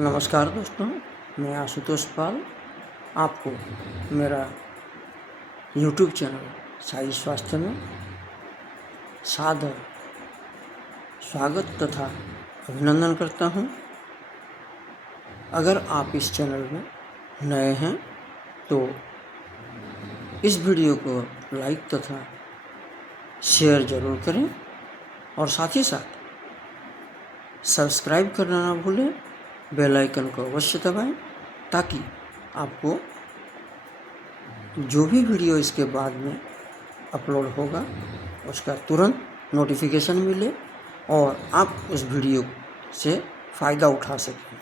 नमस्कार दोस्तों, मैं आशुतोष पाल आपको मेरा YouTube चैनल साई स्वास्थ्य में सादर स्वागत तथा अभिनंदन करता हूं। अगर आप इस चैनल में नए हैं तो इस वीडियो को लाइक तथा शेयर ज़रूर करें और साथ ही साथ सब्सक्राइब करना ना भूलें। बेल आइकन को अवश्य दबाएं ताकि आपको जो भी वीडियो इसके बाद में अपलोड होगा उसका तुरंत नोटिफिकेशन मिले और आप उस वीडियो से फ़ायदा उठा सकें।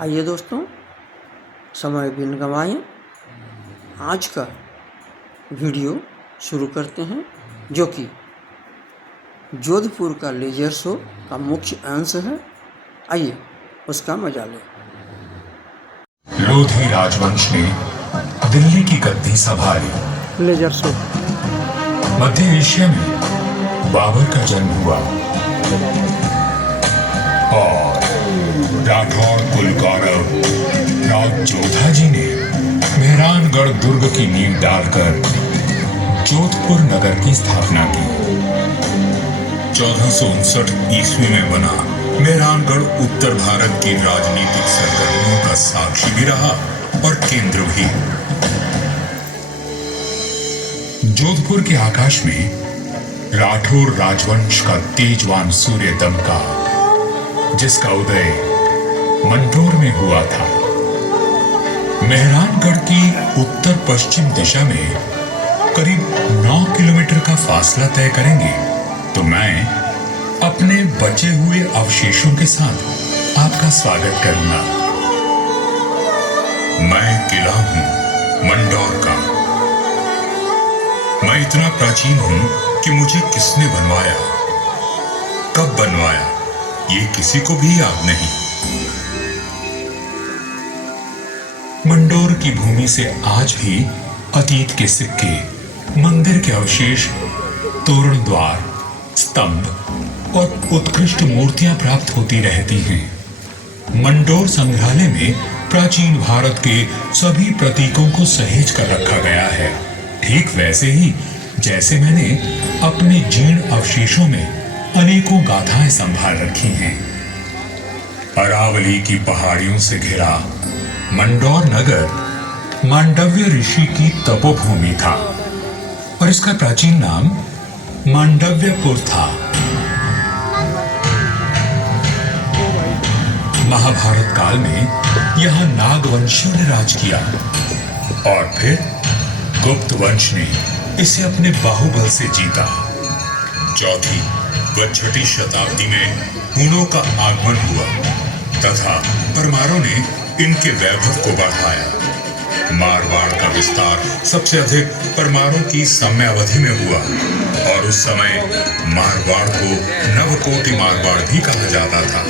आइए दोस्तों, समय बिन गंवाए आज का वीडियो शुरू करते हैं, जो कि जोधपुर का लेजर शो का मुख्य अंश है। आइए उसका मजा लें। लोधी राजवंश ने दिल्ली की गद्दी संभाली। Laser show. मध्य एशिया में बाबर का जन्म हुआ और राठौड़ कुल गौरव राव जोधा जी ने मेहरानगढ़ दुर्ग की नींव डालकर जोधपुर नगर की स्थापना की। 1459 ईस्वी में बना मेहरानगढ़ उत्तर भारत की राजनीतिक सरगर्मियों का साक्षी भी रहा और केंद्र भी। जोधपुर के आकाश में राठौर राजवंश का तेजवान सूर्य दमका, जिसका उदय मंडोर में हुआ था। मेहरानगढ़ की उत्तर पश्चिम दिशा में करीब 9 किलोमीटर का फासला तय करेंगे तो मैं अपने बचे हुए अवशेषों के साथ आपका स्वागत करूंगा। मैं किला हूं मंडौर का। मैं इतना प्राचीन हूं कि मुझे किसने बनवाया, कब बनवाया, ये किसी को भी याद नहीं। मंडौर की भूमि से आज भी अतीत के सिक्के, मंदिर के अवशेष, तोरण द्वार, स्तंभ और उत्कृष्ट मूर्तियां प्राप्त होती रहती हैं। मंडौर संग्रहालय में प्राचीन भारत के सभी प्रतीकों को सहेज कर रखा गया है, ठीक वैसे ही जैसे मैंने अपने जीर्ण अवशेषों में अनेकों गाथाएं संभाल रखी हैं। अरावली की पहाड़ियों से घिरा मंडौर नगर मांडव्य ऋषि की तपोभूमि था और इसका प्राचीन नाम मांडव्यपुर था। महाभारत काल में यहां नागवंशियों ने राज किया और फिर गुप्त वंश ने इसे अपने बाहुबल से जीता। 4वीं व 6वीं शताब्दी में हुनों का आगमन हुआ तथा परमारों ने इनके वैभव को बढ़ाया। मारवाड़ का विस्तार सबसे अधिक परमारों की समयावधि में हुआ और उस समय मारवाड़ को नवकोटि मारवाड़ भी कहा जाता था।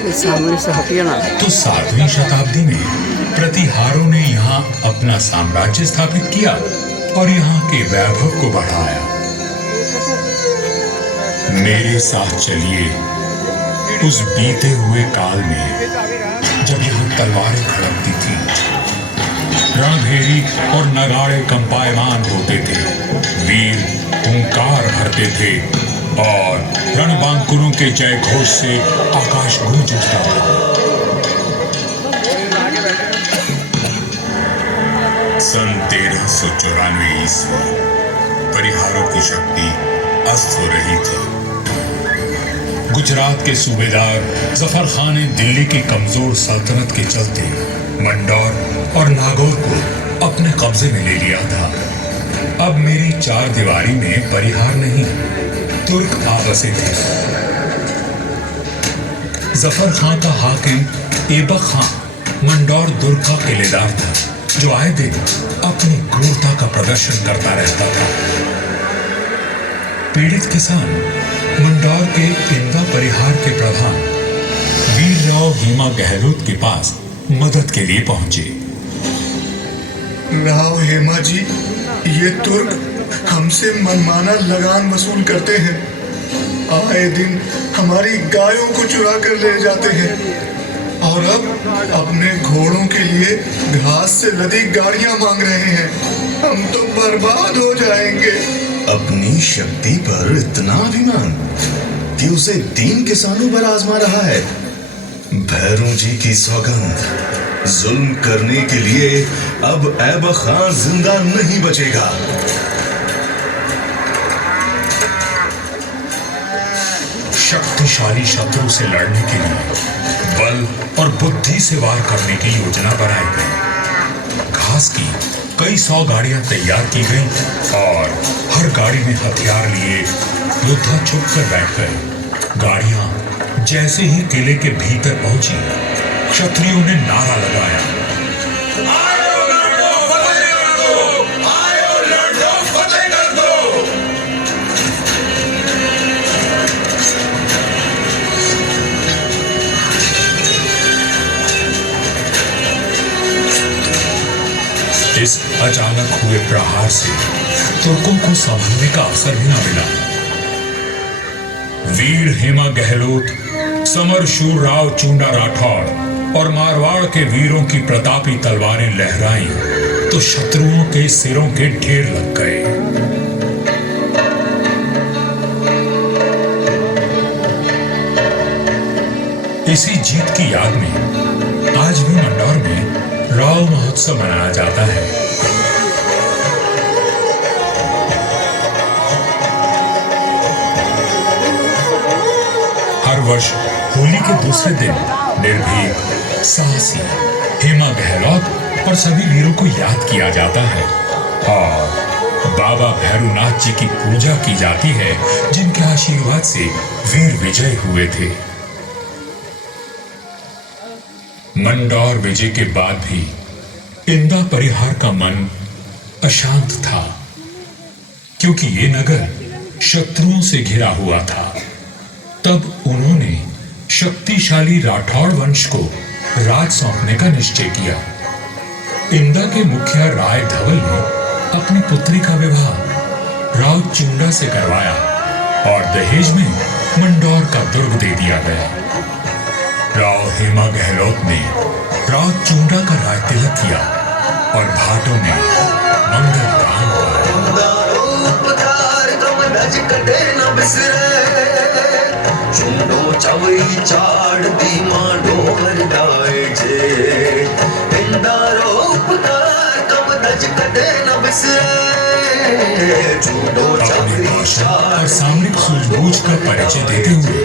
तो 7वीं शताब्दी में प्रतिहारों ने यहाँ अपना साम्राज्य स्थापित किया और यहाँ के वैभव को बढ़ाया। मेरे साथ चलिए उस बीते हुए काल में जब यहाँ तलवारें खड़कती थी, रणभेरी और नगाड़े कंपायमान होते थे, वीर हुंकार भरते थे और रणबांकुरों के जय घोष से आकाश गूंज उठता था। सन 1394 ईस्वी परिहारों की शक्ति अस्त हो रही थी। गुजरात के सूबेदार जफर खान ने दिल्ली की कमजोर सल्तनत के चलते मंडौर और नागौर को अपने कब्जे में ले लिया था। अब मेरी 4 दीवारी में परिहार नहीं, तुर्क आ बसे थे। जफर खां का हाकिम ऐबक खां मंडौर दुर्ग का किलेदार था, जो आए दिन अपनी क्रूरता का प्रदर्शन करता रहता था। पीड़ित किसान मंडौर के इंदा परिहार के प्रधान वीर राव हेमा गहलोत के पास मदद के लिए पहुंचे। राव हेमा जी, ये तुर्क हमसे मनमाना लगान वसूल करते हैं। आए दिन हमारी गायों को चुरा कर ले जाते हैं। और अब अपने घोड़ों के लिए घास से लदी गाड़ियां मांग रहे हैं। हम तो बर्बाद हो जाएंगे। अपनी शक्ति पर इतना अभिमान कि उसे 3 किसानों पर आजमा रहा है। भैरों जी की सौगंध, जुल्म करने के लिए अब ऐबक खान जिंदा नहीं बचेगा। शक्तिशाली शत्रु से लड़ने के लिए बल और बुद्धि से वार करने की योजना बनाई गई। घास की कई 100 गाड़ियां तैयार की गईं और हर गाड़ी में हथियार लिए योद्धा छुप कर बैठ गए। गाड़ियां जैसे ही किले के भीतर पहुंची, क्षत्रियों ने नारा लगाया, आयो लड़ो, फतेह कर दो, आयो लड़ो, फतेह कर दो। इस अचानक हुए प्रहार से तुर्कों को संभलने का अवसर भी न मिला। वीर हेमा गहलोत, समर शूर राव चुंडा राठौड़ और मारवाड़ के वीरों की प्रतापी तलवारें लहराई तो शत्रुओं के सिरों के ढेर लग गए। इसी जीत की याद में आज भी मंडौर में राव महोत्सव मनाया जाता है। हर वर्ष होली के दूसरे दिन निर्भीक, साहसी हेमा गहलोत और सभी वीरों को याद किया जाता है और बाबा भैरवनाथ जी की पूजा की जाती है, जिनके आशीर्वाद से वीर विजय हुए थे। मंडौर विजय के बाद भी इंदा परिहार का मन अशांत था, क्योंकि ये नगर शत्रुओं से घिरा हुआ था। तब उन्होंने शक्तिशाली राठौड़ वंश को राज सौंपने का निश्चय किया। इंदा के मुखिया राय धवल ने अपनी पुत्री का विवाह राव चुंडा से करवाया और दहेज में मंडौर का दुर्ग दे दिया गया। राव हेमा गहलोत ने राव चुंडा का राय तिलक किया और भाटों में मंगल गान और सामरिक सूझबूझ का परिचय देते हुए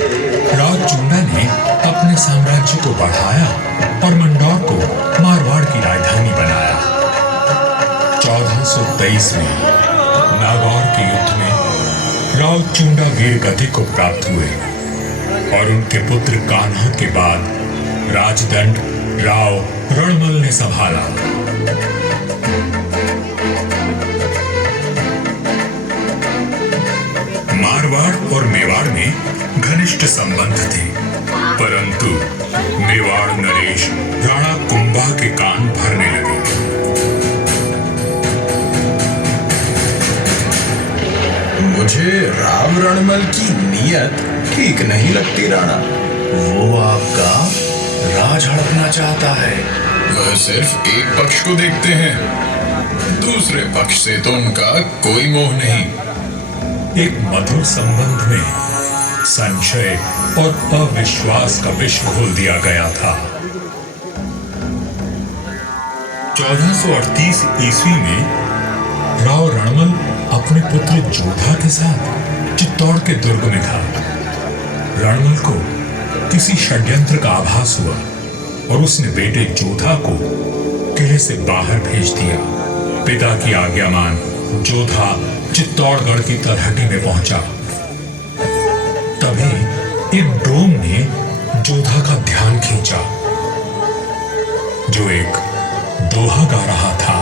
राव चुंडा ने अपने साम्राज्य को बढ़ाया और मंडौर को मारवाड़ की राजधानी बनाया। 1423 में नागौर के युद्ध में राव चुंडा वीर गति को प्राप्त हुए और उनके पुत्र कान्हा के बाद राजदंड राव रणमल ने संभाला। मारवाड़ और मेवाड़ में घनिष्ठ संबंध थे, परंतु मेवाड़ नरेश राणा कुंभा के कान भरने लगे। मुझे राव रणमल की नीयत ठीक नहीं लगती राणा। वो आपका राज हड़पना चाहता है। वह सिर्फ एक पक्ष को देखते हैं, दूसरे पक्ष से तो उनका कोई मोह नहीं। एक मधुर संबंध में संशय और अविश्वास का विष घोल दिया गया था। 1438 ईस्वी में राव रणमल अपने पुत्र जोधा के साथ चित्तौड़ के दुर्ग में था। रणमल को किसी षड्यंत्र का आभास हुआ और उसने बेटे जोधा को किले से बाहर भेज दिया। पिता की आज्ञा मान जोधा चित्तौड़गढ़ की तलहटी में पहुंचा। तभी एक ड्रोन ने जोधा का ध्यान खींचा, जो एक दोहा गा रहा था।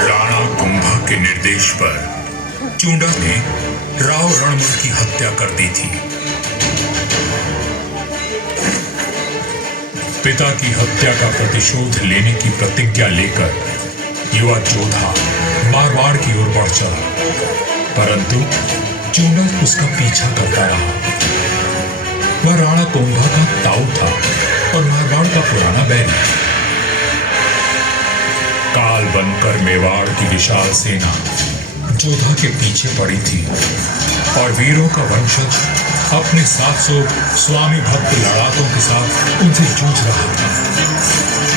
राणा कुंभा के निर्देश पर चुंडा ने राव रणमल की हत्या कर दी थी। पिता की हत्या का प्रतिशोध लेने की प्रतिज्ञा लेकर युवा योद्धा मारवाड़ की ओर बढ़ चला, परंतु चूंडा उसका पीछा करता रहा। वह राणा कुंभा का ताऊ था और मारवाड़ का पुराना बैरी। काल बनकर मेवाड़ की विशाल सेना जोधा के पीछे पड़ी थी और वीरों का वंशज अपने 700 स्वामी भक्त लड़ाकों के साथ उनसे जूझ रहा था।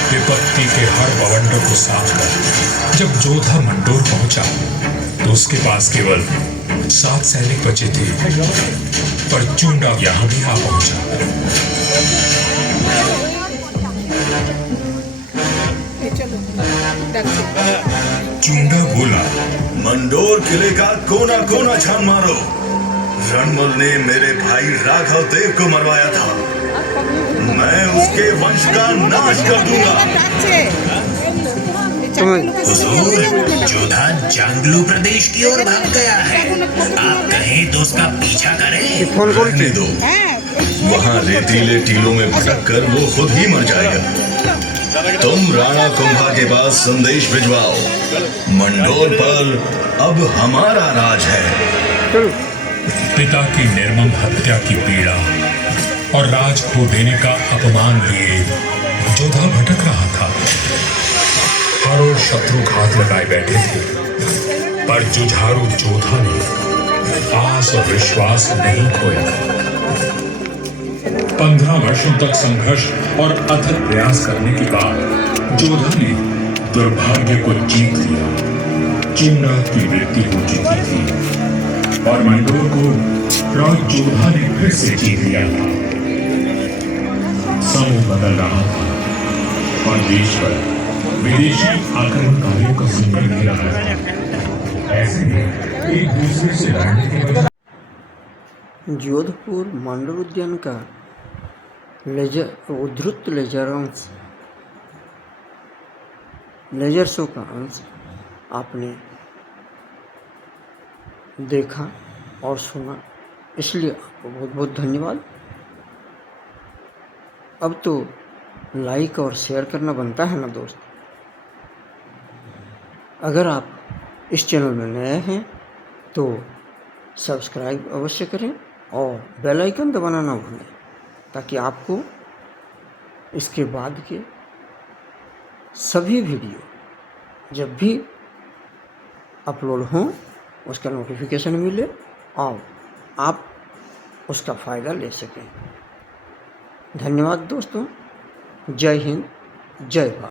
विपत्ति के हर बवंडर को साथ कर जब जोधा मंडोर पहुंचा तो उसके पास केवल 7 सैनिक बचे थे, पर चूंडा यहां भी आ पहुंचा। चूंडा बोला, मंडोर किले का कोना कोना छान मारो। रणमल ने मेरे भाई राघव देव को मरवाया था, मैं उसके वंश का नाश कर दूंगा। हुजूर, जोधा जांगलू प्रदेश की ओर भाग गया है। आप कहें तो उसका पीछा करें। फोन कॉल रहने दो, वहाँ रेतीले टीलों में भटक कर वो खुद ही मर जाएगा। तुम राणा कुंभा के पास संदेश भिजवाओ, मंडोर पर अब हमारा राज है। पिता की निर्मम हत्या की पीड़ा और राज खो देने का अपमान लिए जोधा भटक रहा था। हरों शत्रु घात लगाए बैठे थे, पर जुझारू जोधा ने आस और विश्वास नहीं खोया। 15 वर्षों तक संघर्ष और अथक प्रयास करने के बाद जोधा ने दुर्भाग्य को जीत लिया। चूंडा की मृत्यु हो चुकी थी और मंडोर को राज जोधा ने फिर से जीत लिया था। समय बदल रहा था और देश पर विदेशी आक्रमणकारियों का संकट भी रहा था। ऐसे में एक दूसरे से लड़ने के बजाय जोधपुर मंडल उद्यान का उद्धृत लेजर शो का अंश आपने देखा और सुना, इसलिए आपको बहुत बहुत धन्यवाद। अब तो लाइक और शेयर करना बनता है ना दोस्त। अगर आप इस चैनल में नए हैं तो सब्सक्राइब अवश्य करें और बेल आइकन दबाना ना भूलें, ताकि आपको इसके बाद के सभी वीडियो जब भी अपलोड हों उसका नोटिफिकेशन मिले और आप उसका फ़ायदा ले सकें। धन्यवाद दोस्तों। जय हिंद, जय भारत।